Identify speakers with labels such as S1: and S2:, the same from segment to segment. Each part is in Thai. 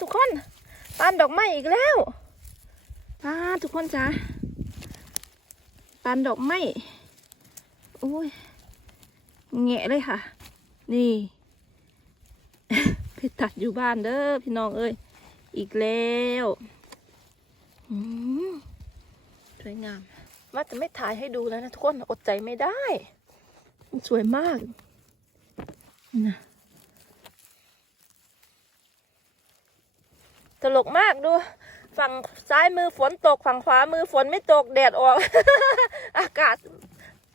S1: ทุกคนปานดอกไม้อีกแล้วปาทุกคนจ้าปานดอกไม้โอ้ยแงะเลยค่ะ นี่ไปตัดอยู่บ้านเด้อพี่น้องเอ้ยอีกแล้วอืมสวยงาม ว่าจะไม่ถ่ายให้ดูแล้วนะทุกคนอดใจไม่ได้ สวยมากนะ ตลกมากดู ฝั่งซ้ายมือฝนตก ฝั่งขวามือฝนไม่ตกแดดออก อากาศ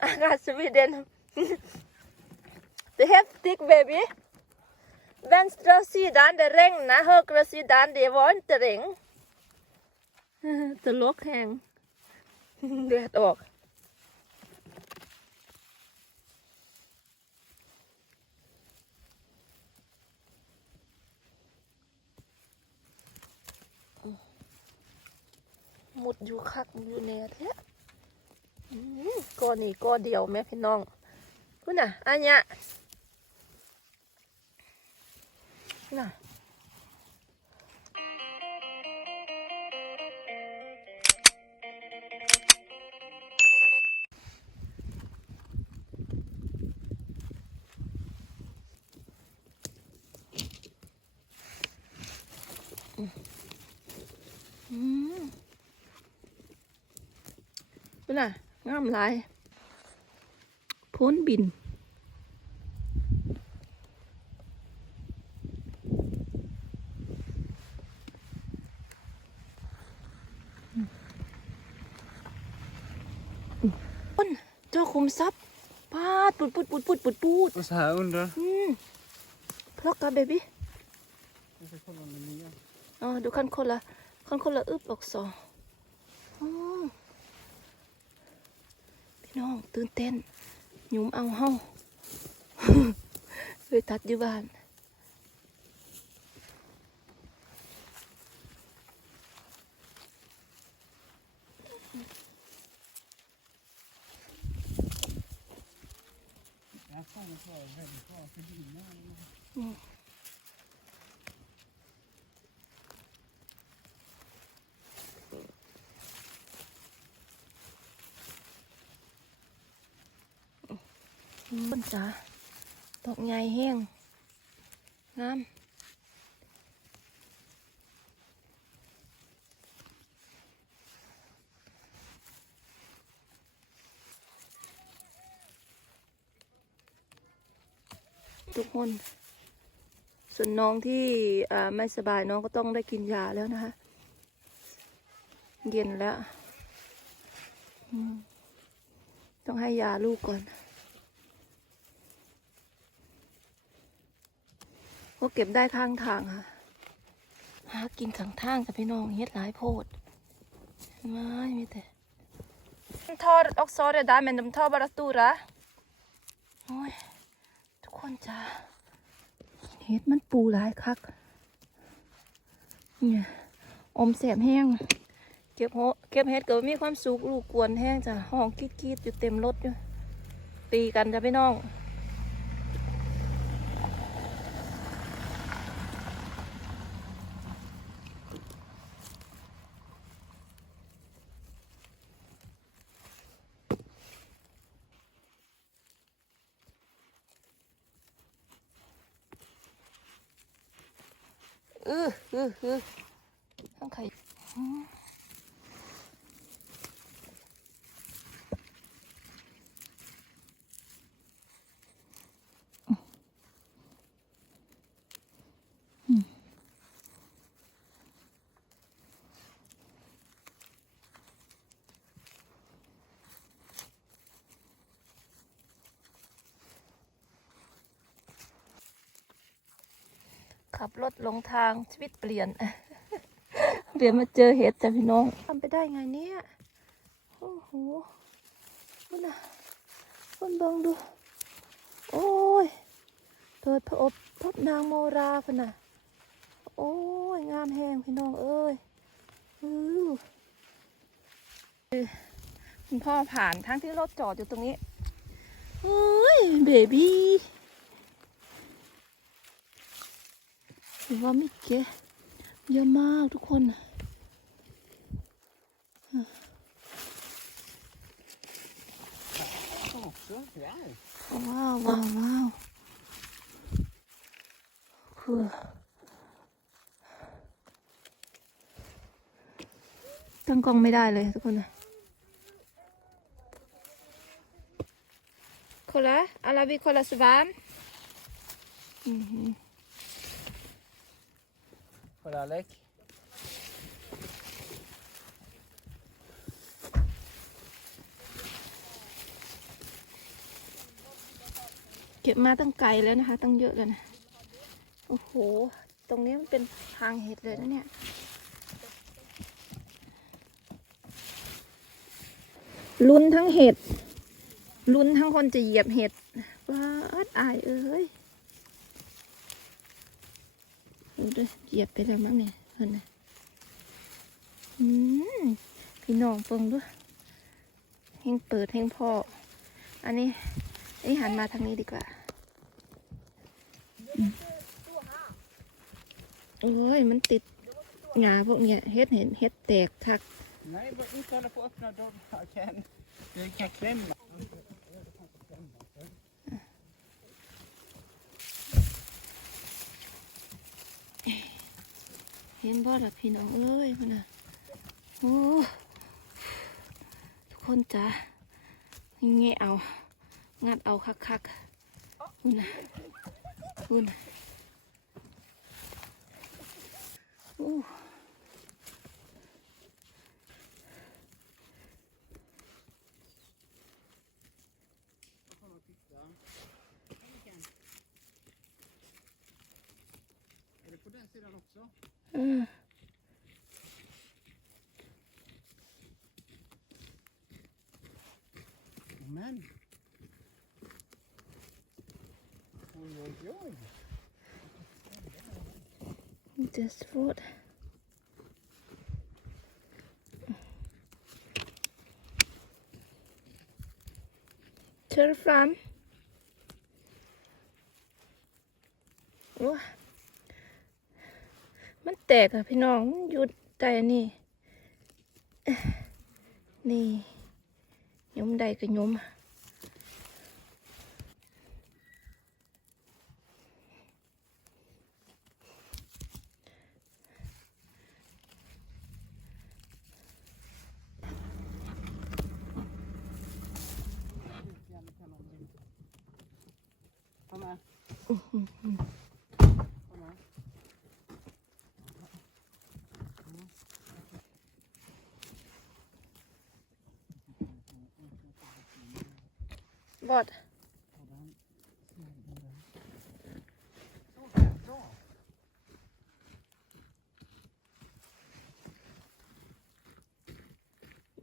S1: อากาศสวีเดน Det är häftigt baby. Vänstra sidan det regnar, högra sidan det var inte regn. ตลกแหงแดดออก หมุดอยู่คักอยู่แน่แท้ก้อนนี้ก้อนเดียวแม่พี่น้องคุณน่ะอันเนี้ยน่ะ น่ะงามหลายพ้นบินคนเจ้าคุมทรัพย์ปาดปุดปุดปุดปุดปุดปุด
S2: Och så här under.
S1: อืมพลอกกันเบบี้
S2: Jag ska kolla om det är nya.
S1: อ๋อดูคันคนละคันคนละอึบออกสองอ๋อ พี่น้องตื่นเต้นหยุมเอาเฮาไปตัดอยู่บ้าน
S2: Jag stannar kvar väldigt bra för dina.
S1: บนจ้าดอกใหญ่แห้งงามทุกคน ส่วนน้องที่ไม่สบายน้องก็ต้องได้กินยาแล้วนะคะ เย็นแล้ว ต้องให้ยาลูกก่อน ก็เก็บได้ข้างทางค่ะ หากินข้างทางกับพี่น้องเฮ็ดหลายโพดไม่มีแต่ De tar också det där men de tar bara stora โอ้ยทุกคนจ้าเฮ็ดมันปูหลายคัก เนี่ย อมแสบแห้ง เก็บโหเก็บเฮ็ดก็มีความสุขลูกกวนแห้งจ้ะห้องกรีดๆอยู่เต็มรถอยู่ ตีกันจ้ะพี่น้อง ออเออเออข้างไข่อื ขับรถลงทางชีวิตเปลี่ยน เปลี่ยนมาเจอเห็ดจ้ะพี่น้องทำไปได้ไงเนี่ยโอ้โหคุณน่ะคุณเบิ่งดู โอ้ยเปิดพระอบพบนางโมราคุณน่ะโอ้ย งามแหงพี่น้องเอ้ยอื้อคุณพ่อผ่านทั้งที่รถจอดอยู่ตรงนี้เฮ้ย เบบี้ Det var mycket เยอะมากทุกคน
S2: Också? Wow!
S1: ว้าวว้าวว้าวคือตั้งกล้องไม่ได้เลยทุกคนนะคนละอาราบิคนละสวามอือ
S2: Voilà, Alec.
S1: เก็บมาตั้งไกลแล้วนะคะ ตั้งเยอะเลยนะ โอ้โห ตรงนี้มันเป็นทางเห็ดเลยนะเนี่ยลุ้นทั้งเห็ดลุ้นทั้งคนจะเหยียบเห็ดว้าดอายเอ้ย ดูด้วยเหยียบไปแล้วมั้งเนี่ยเห็นไหมอืมพี่น้องเปิงด้วยเฮงเปิดเฮงพ่อ อันนี้ไอ้หันมาทางนี้ดีกว่าโอ้ยมันติดหงาพวกเนี้ยเฮ็ดเห็นเฮ็ดแตกทัก
S2: Nej, men inte hålla på att öppna dörren. Jag kan, jag klämma.
S1: ห็นบ่ล่ะพี่น้องเอ้ยมันน่ะโอ้ทุกคนจ้าเงี้ยเอา งัดเอาคักคักคุณนะคุณโอ้
S2: Är det på den sidan också?
S1: เออ
S2: Men. Oj, oj, oj.
S1: just food Turn from โอ้ยมัน แตกอะพี่น้องยุดใจนนี่ นี่ยมใดก็ยม
S2: Kom här. Kom här.
S1: บอด
S2: Bra.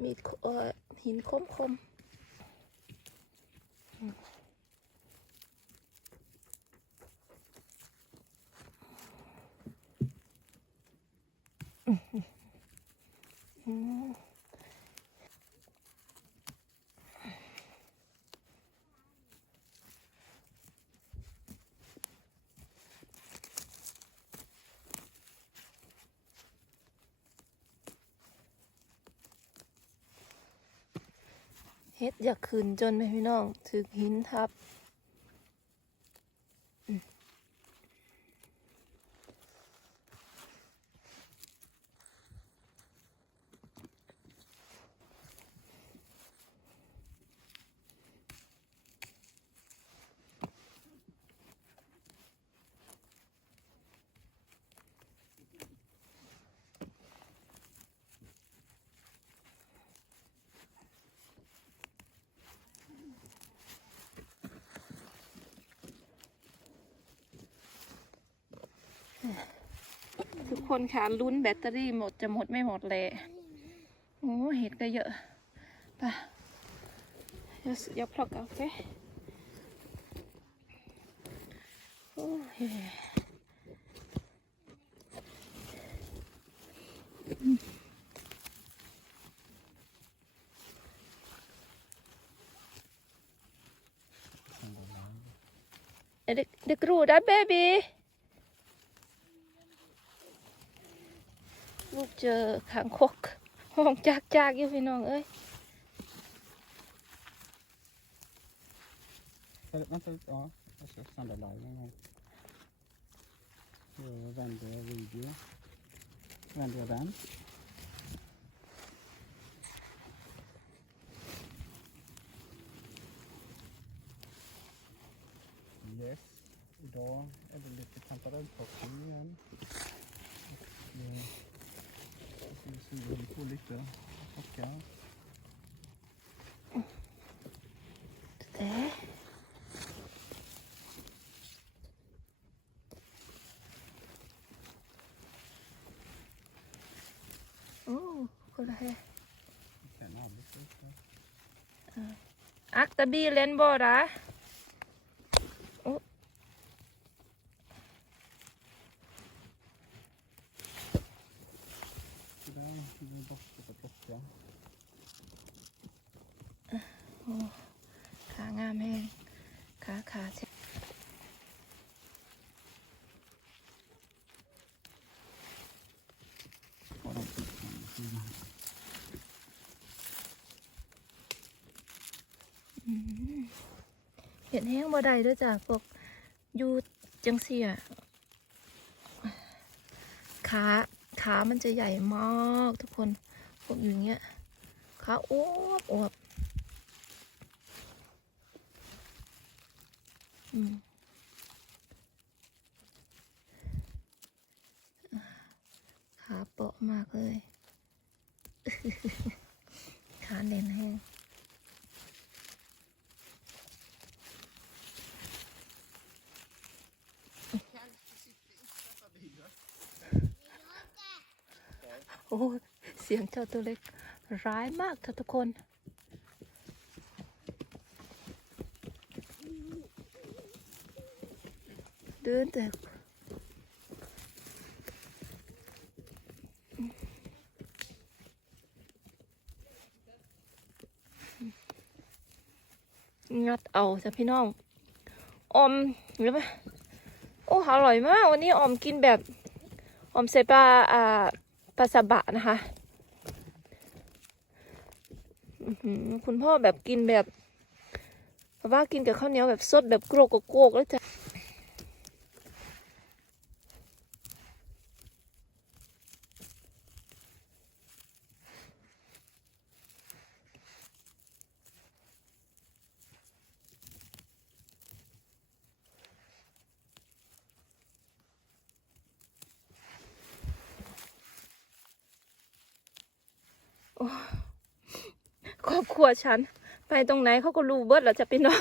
S1: มีดเอ่อหินคมคมอืม เฮ็ดอยากขึ้นจนไปพี่น้องถึกหินทับ คนค่ะลุ้นแบตเตอรี่หมดจะหมดไม่หมดเลยโอ้เห็ดก็เยอะปเดี๋ยวเดี๋ยวพลอกเอาโอเคโอ้เด็กเด็กรู้ด้เบบี้ ลูก เจอขางคกห้องจากจากๆอยู่พี่น้องเอ้ย
S2: Vänta, vänta, ja. Jag ska sända live en gång. Så vänder jag video. Vänder jag den. Yes, idag är det lite kantarellplockning igen. Och, eh, jag ska se, vi håller på lite och plockar.
S1: แต่โอ้คนละ แฮ
S2: Kan aldrig sluta.
S1: อักตะบีเล่ นบ่ดะ
S2: Sådär, nu är det borta att plocka.
S1: ขางามแห้งขาขาเช็เห็นแห้งบ่ได้ด้วยจ้ะพวกอยู่จังเสียขา ขามันจะใหญ่มากทุกคนพวกอยู่อย่างเงี้ยขาอวบอวบอืมขาเปาะมากเลย ขาเด่นแห้ง โอ้เสียงเจ้าตัวเล็ก ร้ายมากค่ะทุกคน เดินแต่งัดเอาจ้ะพี่น้องออมหรือเปล่าโอ้อร่อยมาก วันนี้อมกินแบบออมใส่ปลาอ่า ปลาซาบะนะคะคุณพ่อแบบกินแบบว่ากินกับข้าวเหนียวแบบสดแบบโกรกโกรกแล้วจ้ะ ครอบครัวฉัน ไปตรงไหนเขาก็รู้เบิดแล้วจะพี่น้อง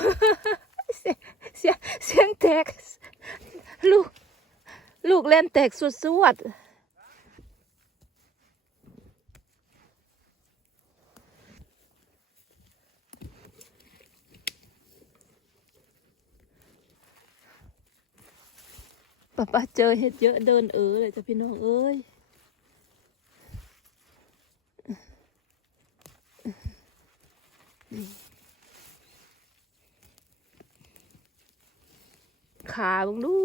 S1: เสียเสียงเสียงแตกลูก ลูกเล่นแตกสุดสวดป้าป้าเจอเห็ดเยอะเดินเออเลยจ้ะพี่น้องเอ้ย ขาบังดู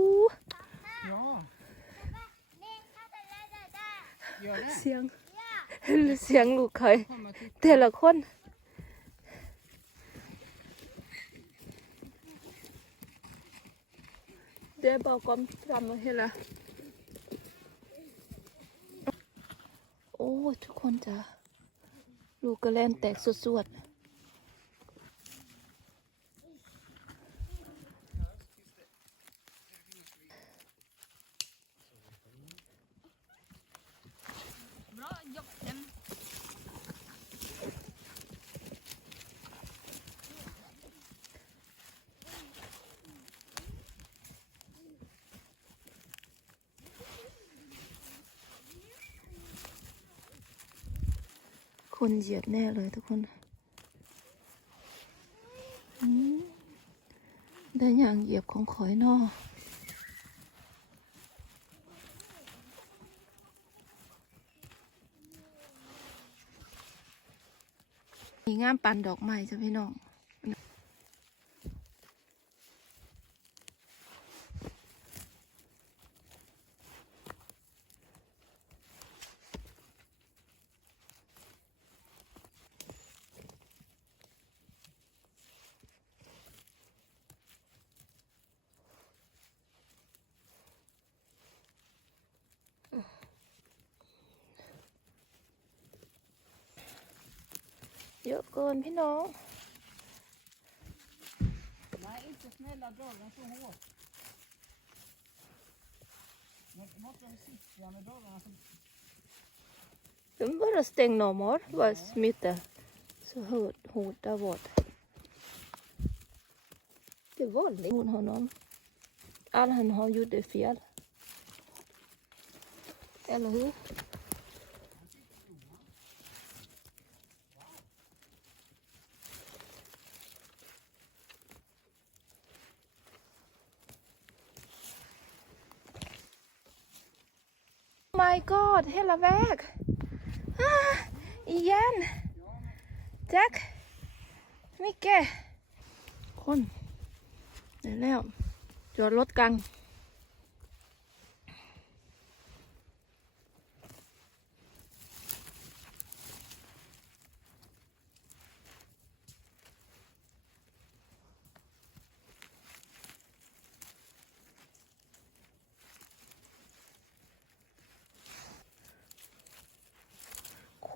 S1: เสียง เสียงลูกเคยแต่ละคนเดี๋ยวบอกก่อนทำมาให้ละโอ้ ทุกคนจ้ะลูกกระแลนแตกสวดๆ คนเหยียบแน่เลยทุกคนได้อย่างเหยียบของขอยนอมีงามปันดอกไม้จ้ะพี่น้อง เยอะเกินพี่น้อง
S2: Nej, inte smälla dörren så hårt. Man måste vara försiktiga med dörrarna. för
S1: De bara stäng normal, bara smitta så hot, hotar vårt. Det var lite mot honom. All han har gjort det fel. Eller hur? God, hela väg! Ah, igen! Tack! Mycket! คนเดี๋ยวแล้วจอดรถกัน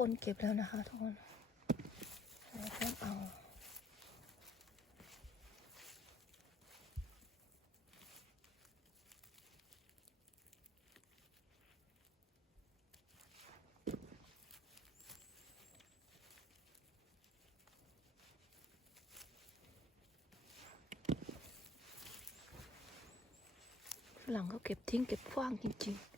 S1: คนเก็บแล้วนะคะทุกคนเราต้องเอาฝรั่งเขาเก็บทิ้งเก็บขว้างจริงๆ